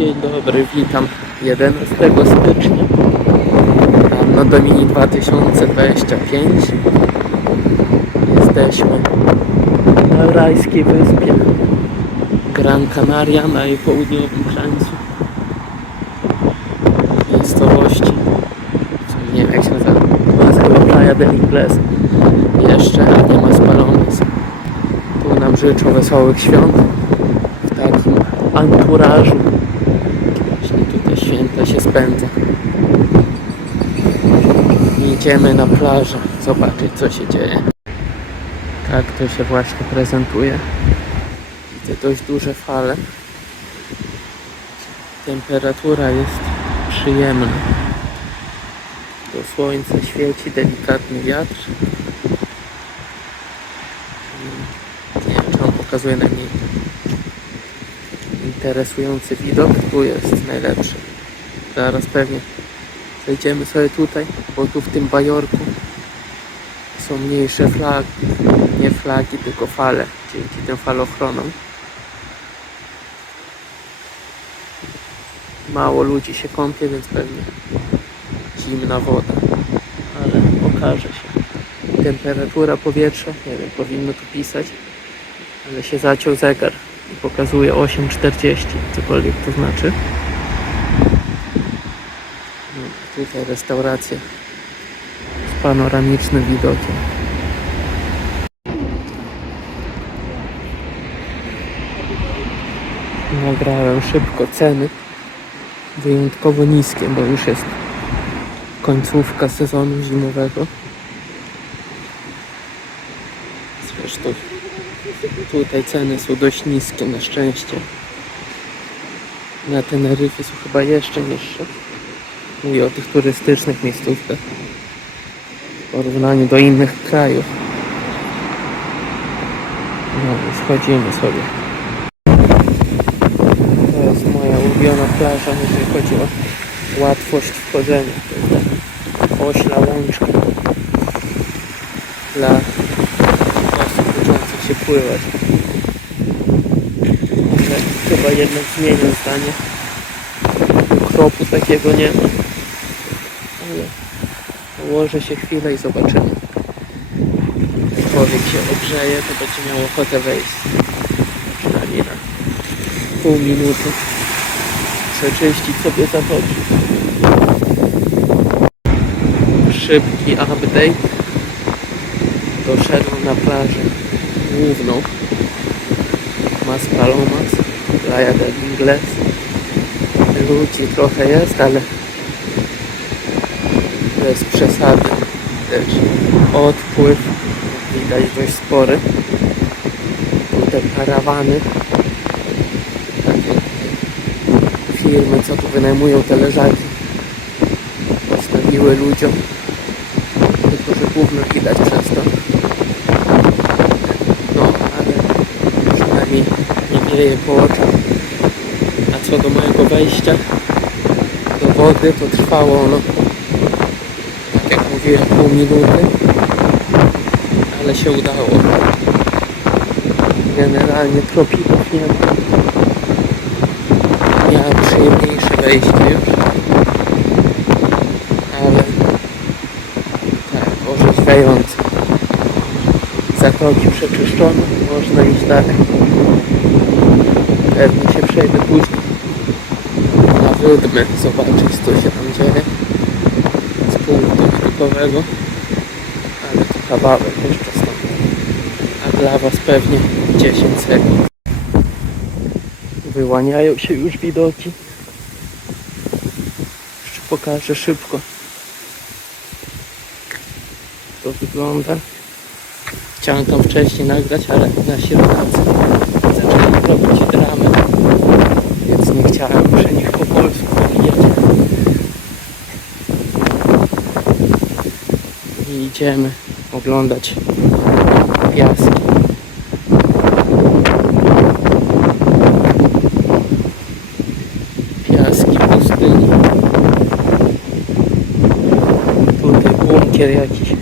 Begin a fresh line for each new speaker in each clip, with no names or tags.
Dzień dobry, witam 11 stycznia. Anno Domini 2025. Jesteśmy na rajskiej wyspie Gran Canaria na jej południowym krańcu miejscowości. Nie wiem jak się nazywa. To jest chyba Playa del Ingles. Jeszcze nie ma spalonych. Tu nam życzą wesołych świąt w takim anturażu. Święta się spędza. Idziemy na plażę zobaczyć co się dzieje. Tak to się właśnie prezentuje. Widzę dość duże fale. Temperatura jest przyjemna. Do słońca świeci delikatny wiatr. Nie wiem, czy on pokazuje najmniej interesujący widok. Tu jest najlepszy. Zaraz pewnie zejdziemy sobie tutaj, bo tu w tym bajorku są mniejsze flagi. Nie flagi, tylko fale. Dzięki tym falochronom. Mało ludzi się kąpie, więc pewnie zimna woda. Ale okaże się. Temperatura powietrza, nie wiem, powinno tu pisać, ale się zaciął zegar i pokazuje 8,40, cokolwiek to znaczy. No, tutaj restauracja z panoramicznym widokiem. Nagrałem szybko ceny, wyjątkowo niskie, bo już jest końcówka sezonu zimowego. Zresztą tutaj ceny są dość niskie na szczęście. Na Teneryfie są chyba jeszcze niższe. Mówię o tych turystycznych miejscówkach. W porównaniu do innych krajów. No i schodzimy sobie. To jest moja ulubiona plaża, jeżeli chodzi o łatwość wchodzenia. To jest taka ośla łączka dla osób uczących się pływać. Ale chyba jednak zmienię zdanie. Ukropu takiego nie ma. Położę się chwilę i zobaczymy. Człowiek się ogrzeje, to będzie miał ochotę wejść. Przynajmniej na pół minuty. Przeczyścić sobie zatoki. Szybki update. Doszedłem na plażę główną Maspalomas, Playa del Ingles. Ludzi trochę jest, ale bez przesady. Też odpływ widać dość spory. Tu te karawany, takie firmy, co tu wynajmują te leżaki, postawiły ludziom. Tylko, że gówno widać przez to. No, ale przynajmniej nie wieje po oczach. A co do mojego wejścia do wody, to trwało jak mówiłem, pół minuty, ale się udało. Generalnie tropików nie ma. Miałem przyjemniejsze wejście już, ale tak, orzeźwiające. Zatoki przeczyszczone, można iść dalej. Pewnie się przejdę później na wydmy, zobaczyć co się tam dzieje Ale to kawałek jeszcze stąd. A dla Was pewnie 10 sekund. Wyłaniają się już widoki. Jeszcze pokażę szybko. To wygląda. Chciałem tam wcześniej nagrać, ale nasi rodacy zaczęli robić dramę, więc nie chciałem przy nich po polsku powiedzieć. I idziemy oglądać piaski. Piaski pustyni. Tutaj bunkier jakiś.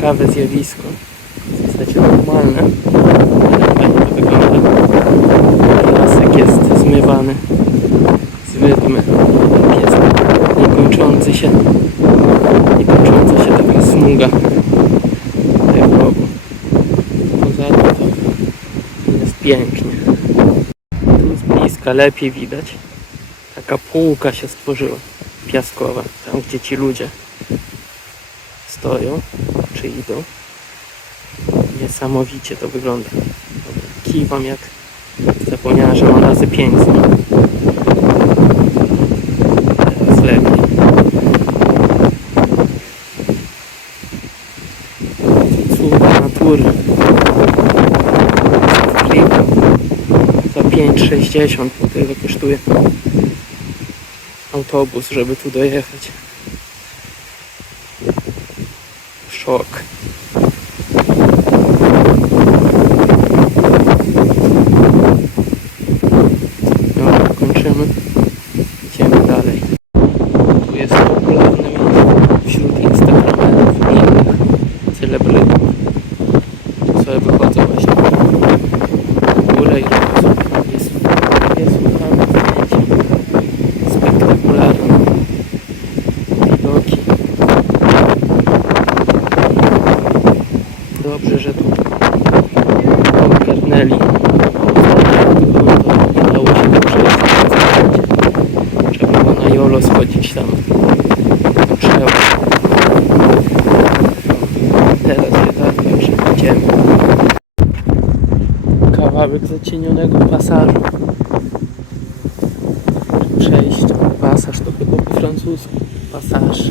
Ciekawe zjawisko. W zasadzie normalne. Fajnie to wygląda. Lasek jest zmywany z wydmy. Tak jest niekończący się, niekończąca się taka smuga tutaj w. Poza tym to jest pięknie. Tu z bliska lepiej widać. Taka półka się stworzyła piaskowa, tam gdzie ci ludzie stoją czy idą. Niesamowicie to wygląda. Kiwam jak zapomniałem, że mam razy 5. Teraz lepiej. Cuda natury. Klika. Za 5,60 bo tyle kosztuje autobus, żeby tu dojechać. Okay Kawałek zacienionego pasażu. Przejść. Pasaż to chyba po francusku. Pasaż.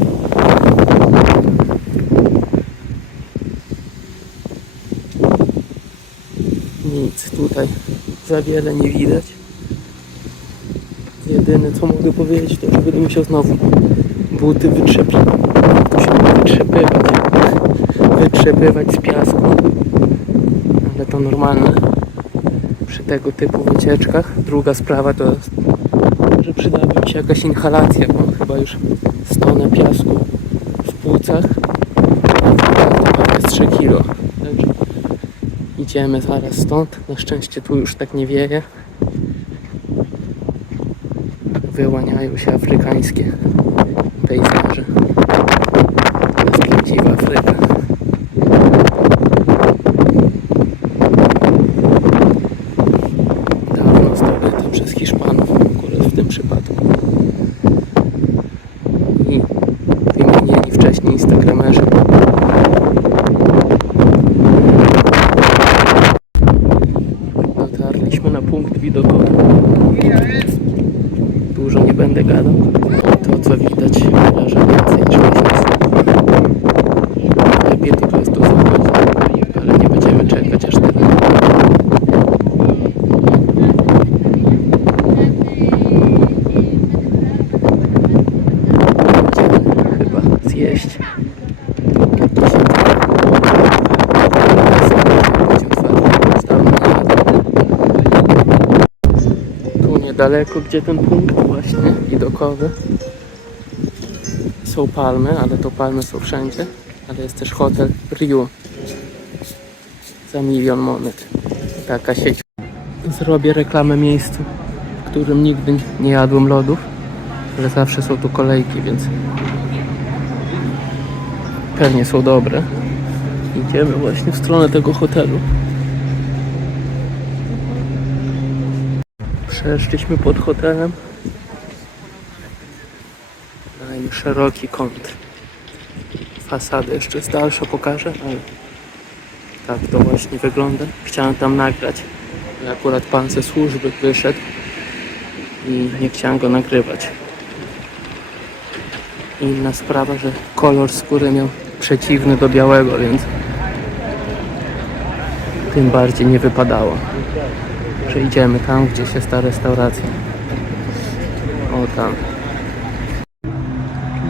Nic tutaj za wiele nie widać. Jedyne co mogę powiedzieć to, że będę musiał znowu buty wytrzepić. Wytrzepywać. Wytrzepywać z piasku. Ale to normalne przy tego typu wycieczkach. Druga sprawa to jest, że przydałaby mi się jakaś inhalacja, mam chyba już stonę piasku w płucach. To jest 3 kilo. Także idziemy zaraz stąd. Na szczęście tu już tak nie wieje. Wyłaniają się afrykańskie pejzaże. To jest prawdziwa Afryka. Dawno zdobyta przez Hiszpanów, akurat w tym przypadku. I wymienieni wcześniej instagramerzy. Dotarliśmy na punkt widokowy. Dużo nie będę gadał. To co widać wyraża więcej niż myślę. Lepiej po prostu zobaczyć, ale nie będziemy czekać aż tyle. Będziemy chyba zjeść. Jakieś Będzie otwarte, już dawno nie jadłem. Tu niedaleko, gdzie ten punkt właśnie widokowy są palmy, ale to palmy są wszędzie, ale jest też hotel Riu za milion monet. Taka sieć. Zrobię reklamę miejscu, w którym nigdy nie jadłem lodów, ale zawsze są tu kolejki, więc pewnie są dobre. Idziemy właśnie w stronę tego hotelu. Przeszliśmy pod hotelem. Dajmy szeroki kąt. Fasadę jeszcze z dalsza pokażę, ale tak to właśnie wygląda. Chciałem tam nagrać, ale akurat pan ze służby wyszedł i nie chciałem go nagrywać. Inna sprawa, że kolor skóry miał przeciwny do białego, więc tym bardziej nie wypadało. Przejdziemy tam, gdzie się ta restauracja. O tam.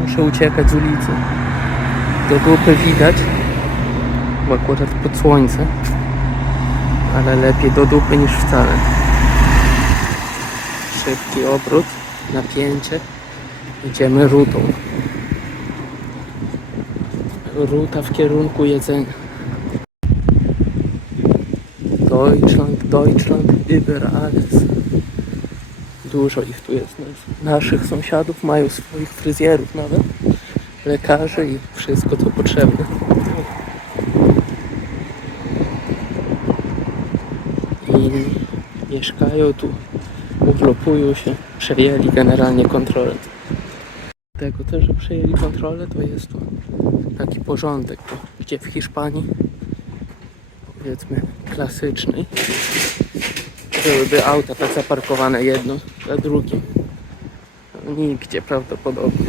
Muszę uciekać z ulicy. Do dupy widać, bo akurat pod słońce, ale lepiej do dupy niż wcale. Szybki obrót, napięcie. Idziemy rutą. ruta w kierunku jedzenia. Deutschland, Deutschland, über alles. Dużo ich tu jest. nas- Naszych sąsiadów mają swoich fryzjerów nawet, lekarzy i wszystko co potrzebne. I mieszkają tu, urlopują się, przejęli generalnie kontrolę. Tego też, że przejęli kontrolę, to jest tu taki porządek, bo gdzie w Hiszpanii powiedzmy klasycznej byłyby auta tak zaparkowane jedno za drugim. No, Nigdzie prawdopodobnie.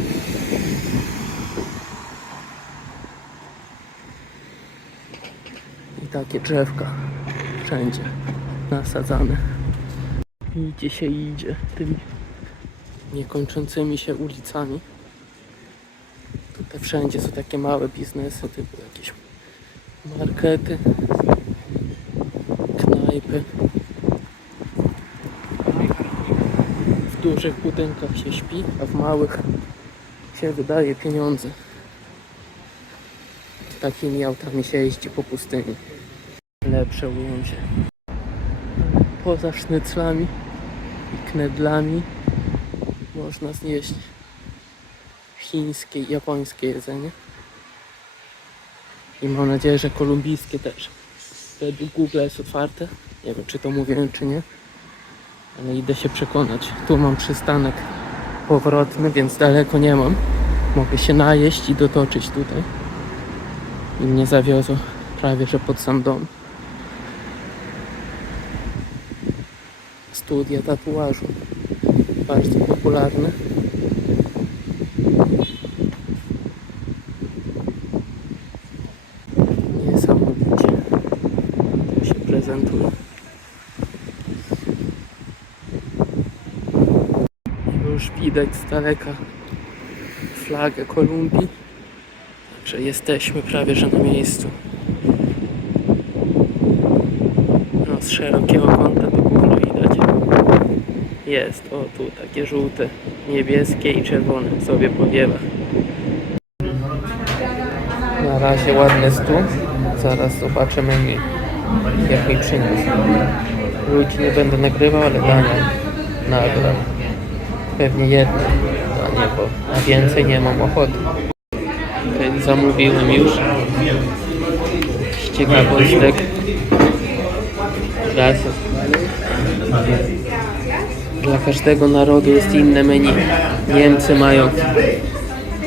I takie drzewka wszędzie nasadzane. Idzie się idzie tymi niekończącymi się ulicami. Tutaj wszędzie są takie małe biznesy, typu jakieś markety, knajpy. W dużych budynkach się śpi, a w małych się wydaje pieniądze. Takimi autami się jeździ po pustyni. Lepsze ujęcie. Poza sznyclami i knedlami można zjeść chińskie i japońskie jedzenie. I mam nadzieję, że kolumbijskie też. Google jest otwarte. Nie wiem, czy to mówiłem, czy nie. Ale idę się przekonać. Tu mam przystanek powrotny, więc daleko nie mam. Mogę się najeść i dotoczyć tutaj. I mnie zawiozą prawie, że pod sam dom. Studia tatuażu. Bardzo popularne. Niesamowicie to się prezentuje. Już widać z daleka flagę Kolumbii. Także jesteśmy prawie że na miejscu. No, z szerokiego kąta to widać. Jest, o tu takie żółte, niebieskie i czerwone sobie powiewa. Na razie ładny stół. Zaraz zobaczymy mi, jak mi przyniósł. Ludzi nie będę nagrywał, ale dania nagram. Pewnie jedno danie, bo na więcej nie mam ochoty. Zamówiłem już. Z ciekawostek. Gracias. Dla każdego narodu jest inne menu. Niemcy mają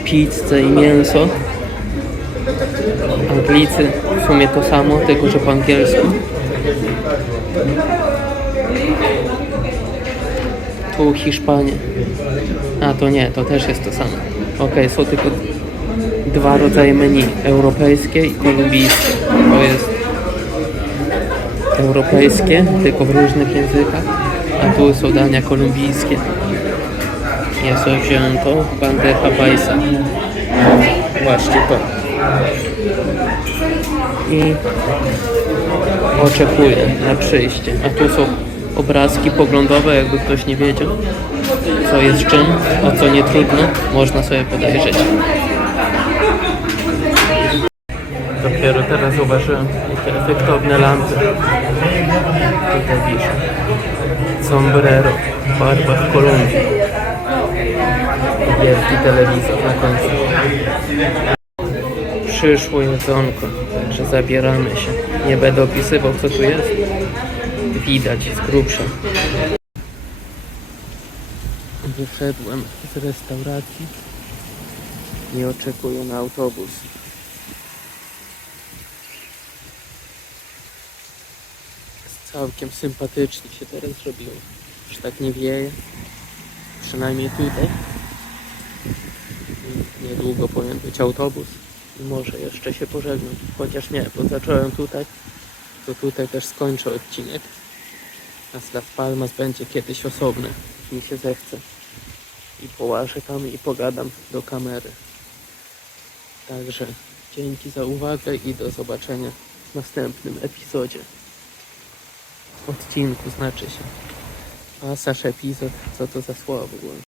pizzę i mięso. Anglicy w sumie to samo, tylko że po angielsku. Tu Hiszpanie. A to nie, to też jest to samo. Okej, są tylko dwa rodzaje menu. Europejskie i kolumbijskie. To jest europejskie, tylko w różnych językach. A tu są dania kolumbijskie. Ja sobie wziąłem paisa. Właśnie to. I oczekuję na przyjście. A tu są obrazki poglądowe, jakby ktoś nie wiedział, co jest czym, o co nie trudno, można sobie podejrzeć. Dopiero teraz zauważyłem jakie efektowne lampy. Tutaj wiszą. Sombrero, barwa w Kolumbii. Wielki telewizor na końcu. Przyszło jedzonko, także zabieramy się. Nie będę opisywał co tu jest. Widać z grubsza. Wyszedłem z restauracji i oczekuję na autobus. Całkiem sympatycznie się teraz zrobiło. Już tak nie wieje. Przynajmniej tutaj. Niedługo powinien być autobus. I może jeszcze się pożegnam. Chociaż nie, bo zacząłem tutaj. To tutaj też skończę odcinek. A Las Palmas będzie kiedyś osobny. Mi się zechce. I połażę tam i pogadam do kamery. Także dzięki za uwagę i do zobaczenia w następnym epizodzie. Odcinku znaczy się. Pasaż epizod, co to za słowo w ogóle.